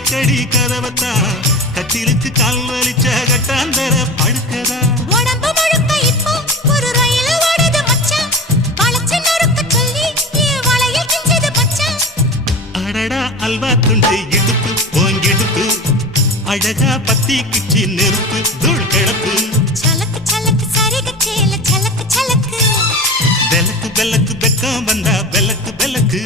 அடிக்கடி கதவத்தா கட்டிலுக்கு கால் வலிச்ச கட்டாந்தர படுக்கதா உடம்பு முழுக்க இப்போ ஒரு ரயில் ஓடுது மச்சான் வளைச்சு நறுக்க சொல்லி வளையல் கிஞ்சது மச்சான் அடடா அல்வா துண்டு இடுப்பு போங்கிடுப்பு அழகா பத்தி கிச்சி நெருப்பு தூள் கிடப்பு சலக்கு சலக்கு சரிக சேல சலக்கு சலக்கு வெலக்கு வெலக்கு வெக்கம் வந்தா வெலக்கு வெலக்கு